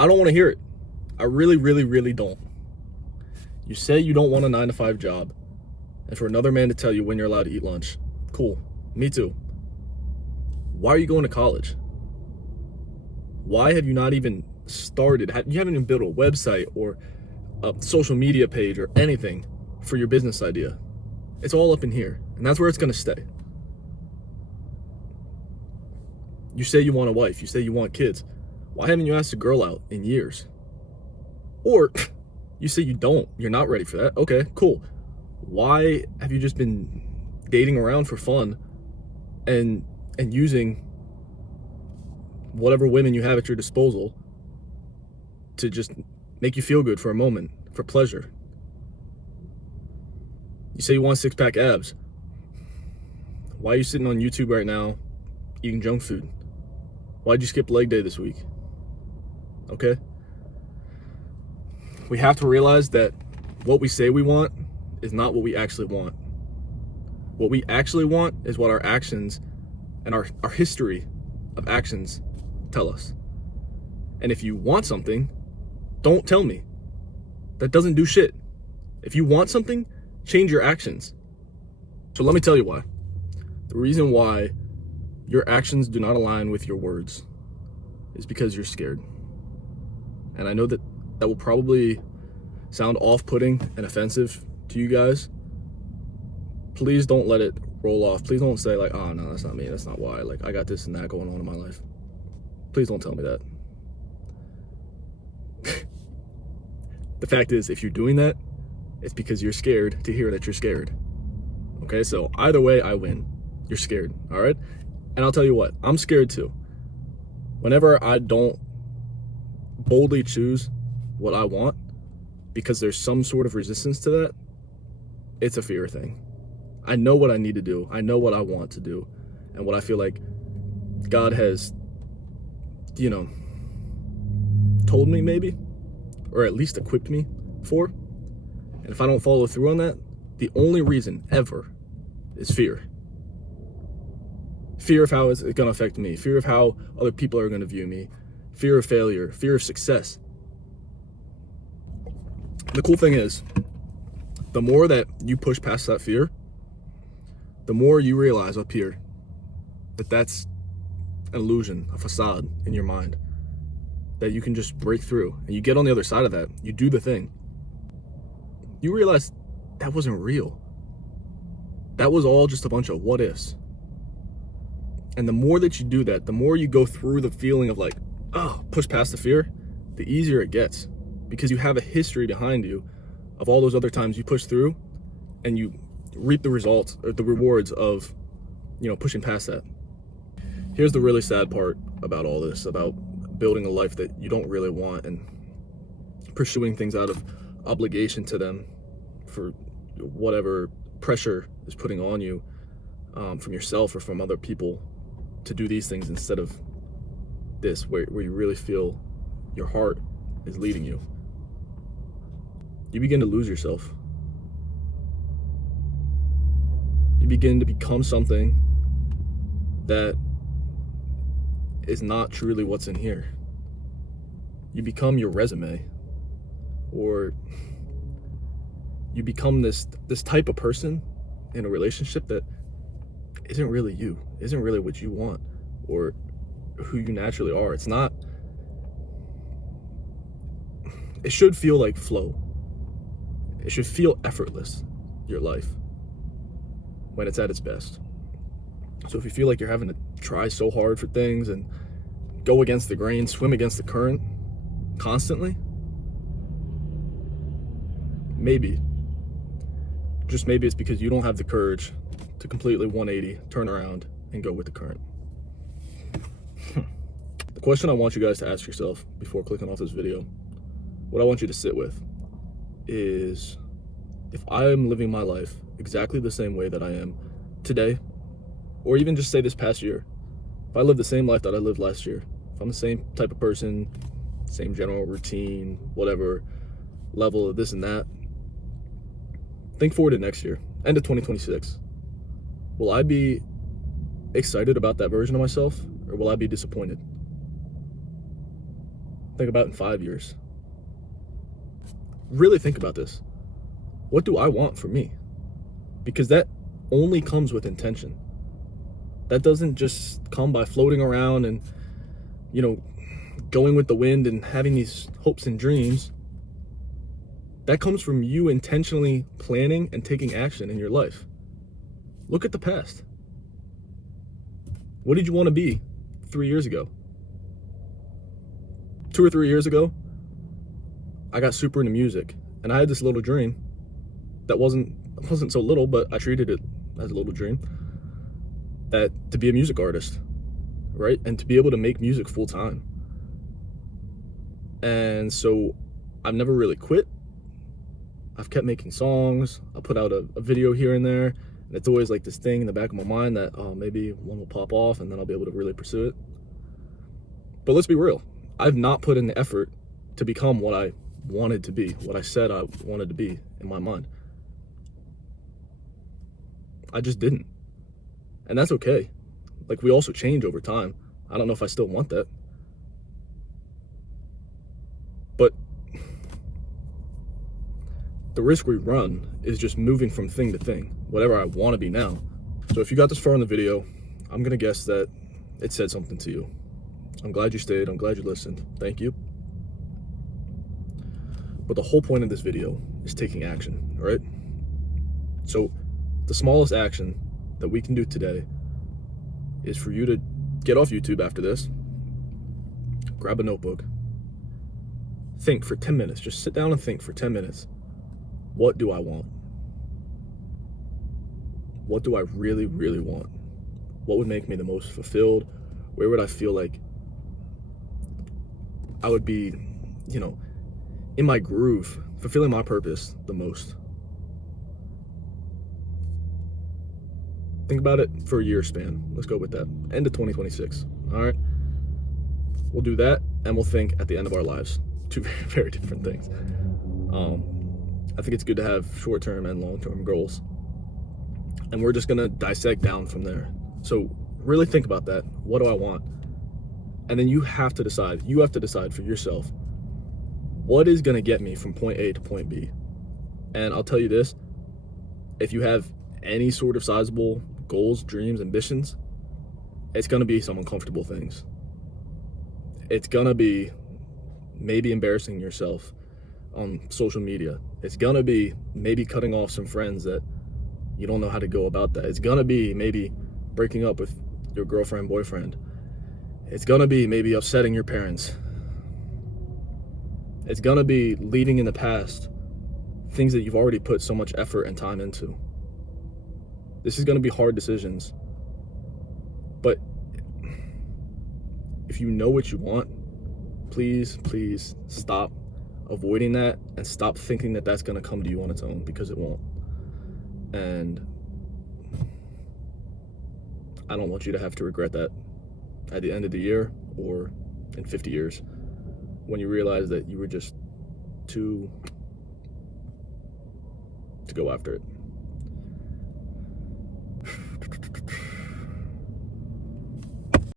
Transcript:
I don't want to hear it. I really, really, really don't. You say you don't want a 9-to-5 job, and for another man to tell you when you're allowed to eat lunch, cool. Me too. Why are you going to college? Why have you not even started? You haven't even built a website or a social media page or anything for your business idea. It's all up in here, and that's where it's going to stay. You say you want a wife. You say you want kids. Why haven't you asked a girl out in years? Or you say you don't. You're not ready for that. Okay, cool. Why have you just been dating around for fun and using whatever women you have at your disposal to just make you feel good for a moment, for pleasure? You say you want six-pack abs. Why are you sitting on YouTube right now eating junk food? Why'd you skip leg day this week? Okay? We have to realize that what we say we want is not what we actually want. What we actually want is what our actions and our history of actions tell us. And if you want something, don't tell me. That doesn't do shit. If you want something, change your actions. So let me tell you why. The reason why your actions do not align with your words is because you're scared. And I know that will probably sound off-putting and offensive to you guys. Please don't let it roll off. Please don't say like, oh no, that's not me. That's not why. Like, I got this and that going on in my life. Please don't tell me that. The fact is, if you're doing that, it's because you're scared to hear that you're scared. Okay, so either way, I win. You're scared, all right? And I'll tell you what, I'm scared too. Whenever I don't boldly choose what I want because there's some sort of resistance to that, it's a fear thing. I know what I need to do. I know what I want to do and what I feel like God has, told me maybe, or at least equipped me for. And if I don't follow through on that, the only reason ever is fear. Fear of how it's going to affect me. Fear of how other people are going to view me. Fear of failure. Fear of success. The cool thing is, the more that you push past that fear, the more you realize up here that that's an illusion, a facade in your mind, that you can just break through. And you get on the other side of that. You do the thing. You realize that wasn't real. That was all just a bunch of what ifs. And the more that you do that, the more you go through the feeling of like, oh, push past the fear, the easier it gets. Because you have a history behind you of all those other times you push through and you reap the results or the rewards of, pushing past that. Here's the really sad part about all this, about building a life that you don't really want and pursuing things out of obligation to them for whatever pressure is putting on you from yourself or from other people to do these things instead of this, where you really feel your heart is leading you. You begin to lose yourself. You begin to become something that is not truly what's in here. You become your resume, or you become this type of person in a relationship that isn't really you, isn't really what you want or who you naturally are. It's not. It should feel like flow. It should feel effortless, your life, when it's at its best. So if you feel like you're having to try so hard for things and go against the grain, swim against the current constantly, maybe, just maybe it's because you don't have the courage to completely 180, turn around, and go with the current. The question I want you guys to ask yourself before clicking off this video, what I want you to sit with, is if I am living my life exactly the same way that I am today, or even just say this past year, if I live the same life that I lived last year, if I'm the same type of person, same general routine, whatever level of this and that, think forward to next year, end of 2026. Will I be excited about that version of myself, or will I be disappointed? Think about in 5 years. Really think about this. What do I want for me? Because that only comes with intention. That doesn't just come by floating around and, going with the wind and having these hopes and dreams. That comes from you intentionally planning and taking action in your life. Look at the past. What did you want to be 3 years ago? 2 or 3 years ago, I got super into music, and I had this little dream that wasn't so little, but I treated it as a little dream, that to be a music artist, right? And to be able to make music full time. And so I've never really quit. I've kept making songs. I put out a video here and there, and it's always like this thing in the back of my mind that, maybe one will pop off and then I'll be able to really pursue it. But let's be real. I've not put in the effort to become what I wanted to be, what I said I wanted to be in my mind. I just didn't. And that's okay. Like, we also change over time. I don't know if I still want that. But the risk we run is just moving from thing to thing, whatever I want to be now. So if you got this far in the video, I'm going to guess that it said something to you. I'm glad you stayed. I'm glad you listened. Thank you. But the whole point of this video is taking action, all right? So the smallest action that we can do today is for you to get off YouTube after this, grab a notebook, think for 10 minutes. Just sit down and think for 10 minutes. What do I want? What do I really, really want? What would make me the most fulfilled? Where would I feel like I would be, in my groove, fulfilling my purpose the most? Think about it for a year span. Let's go with that. End of 2026. All right. We'll do that, and we'll think at the end of our lives. Two very, very different things. I think it's good to have short-term and long-term goals. And we're just going to dissect down from there. So really think about that. What do I want? And then you have to decide. You have to decide for yourself, what is going to get me from point A to point B? And I'll tell you this, if you have any sort of sizable goals, dreams, ambitions, it's going to be some uncomfortable things. It's going to be maybe embarrassing yourself on social media. It's going to be maybe cutting off some friends that you don't know how to go about that. It's going to be maybe breaking up with your girlfriend, boyfriend. It's going to be maybe upsetting your parents. It's going to be leaving in the past things that you've already put so much effort and time into. This is going to be hard decisions. But if you know what you want, please stop avoiding that and stop thinking that that's going to come to you on its own, because it won't. And I don't want you to have to regret that at the end of the year or in 50 years when you realize that you were just too to go after it.